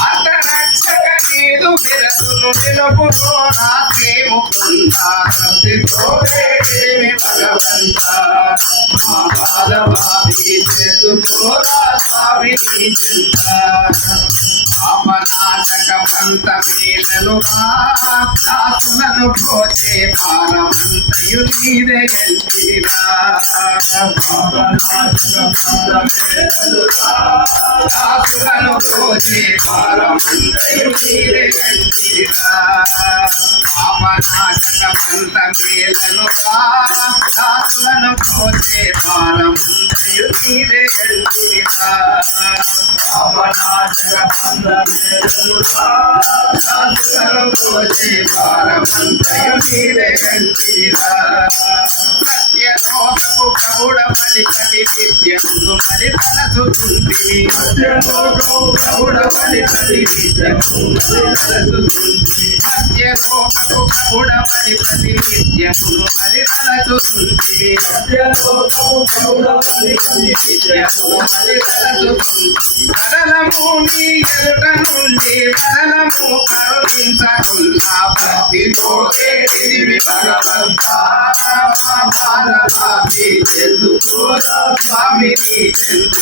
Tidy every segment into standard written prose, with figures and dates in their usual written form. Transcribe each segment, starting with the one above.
ఆర్తరక్షక నీదు బిరదును నిలుపుకోరా శ్రీముకుందేమి భగవంత మా బాల బాబీ చేసుకోరా స్వామి నీ చింత పాపనాశక పంత మేలలుగా దాసులను పోచే భారమంతయు నీదే గంటిరా దాసులను పోచే భారమంతయు నీదే గంటిరా పాపనాశక పంత మేలలుగా దాసులను పోచే భారమంతయు నీదే గంటిరా పాపనాశక పంత సత్యలోకపు ప్రౌఢ ఫలిపతి నిత్యమును మరి తలచుతుంటివి ప్రౌఢ ఫలిపతి నిత్యమును మరి తలచుతుంటివి సత్యలోకపు ప్రౌఢ ఫలిపతి నిత్యమును మరి తలచుతుంటివి నిత్యమును మరి తలచుతుంటివి కదలము నీ ఎదుట నుండి కదలము కరుణించకున్నా భక్తితోనే దివి భగవంతా మా బాలబాబీ చేసుకోరా స్వామి నీ చింత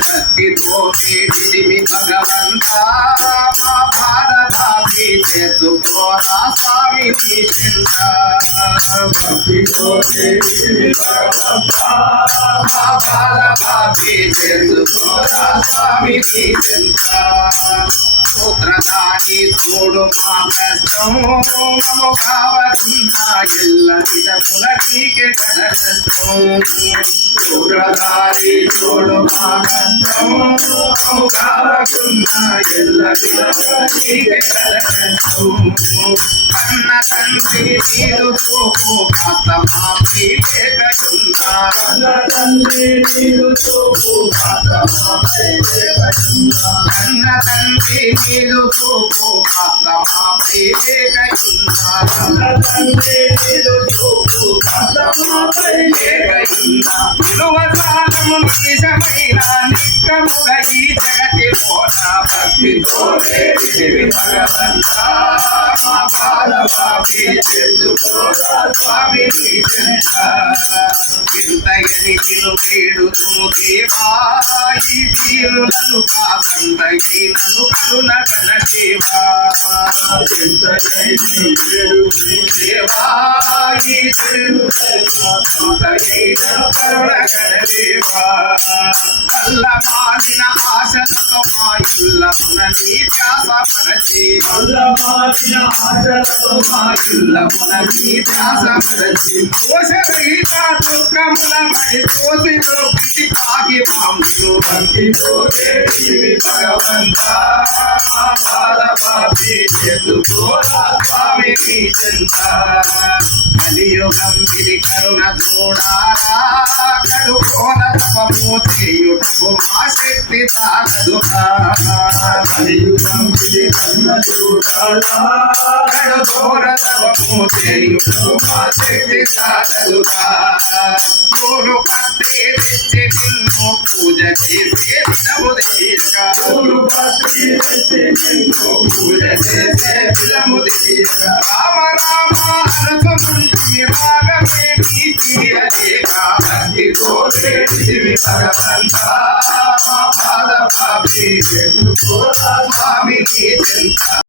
భక్తితోనే దివి భగవంతా మా బాలబాబీ చేసుకోరా స్వామి నీ చింత భక్తితోనే దివి భగవంతా మా బాలబాబీ చేసుకోరా స్వామి నీ చింత సూత్రధారి చూడు మా కష్టం మము కావతున్నా ఎల్ల విధముల నీకే కదష్టం సూత్రధారి చూడు మా కష్టం మము కావతున్నా ఎల్ల విధముల నీకే కదష్టం కన్న తండ్రి నీదు చూపు కాస్త మా ప్రియకయున్నా కన్న తండ్రి నీదు చూపు కాస్త మా ప్రియకయున్నా కన్న తండ్రి నీదు చూపు కాస్త మా ప్రియకయున్నా కన్న తండ్రి నీదు చూపు కాస్త మా ప్రియకయున్నా విలువసానము నిజమైన నిత్యముగ ఈ జగతి పోన భక్తితోనే దివి భగవంతా మా బాలబాబీ చేసుకోరా స్వామి నీ చింత చింతయని నిన్ను వేడుతును దేవా ఈ దీనులను కాకంతయై నన్ను కరుణ గణ దేవా చింతయని వేడుతును దేవా ఈ దీనులను కాకంతయై నన్ను కరుణ గణ దేవా అల్లమాలిన ఆశలతో మా ఇల్లమున నీ ధ్యాస పరచి అల్లమాలిన ఆశలతో మా ఇల్లమున నీ ధ్యాస పరచి దోషరహిత దుఃఖముల మడి తోసిలో పిటి పాకి మాంసు భక్తితోనే దివి భగవంతా మా బాలబాబీ చేసుకోరా స్వామి నీ చింత కలియుగం ఇది కరుణ చూడారా కడుకోన తపము చేయుటకు మా శక్తి తాగదురా కలియుగం ఇది కరుణ చూడారా కడుకోన తపము చేయుటకు మా శక్తి తాగదురా పూలు పత్రి తెచ్చి నిన్ను పూజ చేసే వినముదీయగా పూలు పత్రి తెచ్చి నిన్ను పూజ చేసే వినముదీయగా రామ రామ అనుకుంటుంది రాగమే నీ తీయలేగా భక్తితోనే దివి భగవంతా మా బాలబాబీ చేసుకోరా స్వామి నీ చింత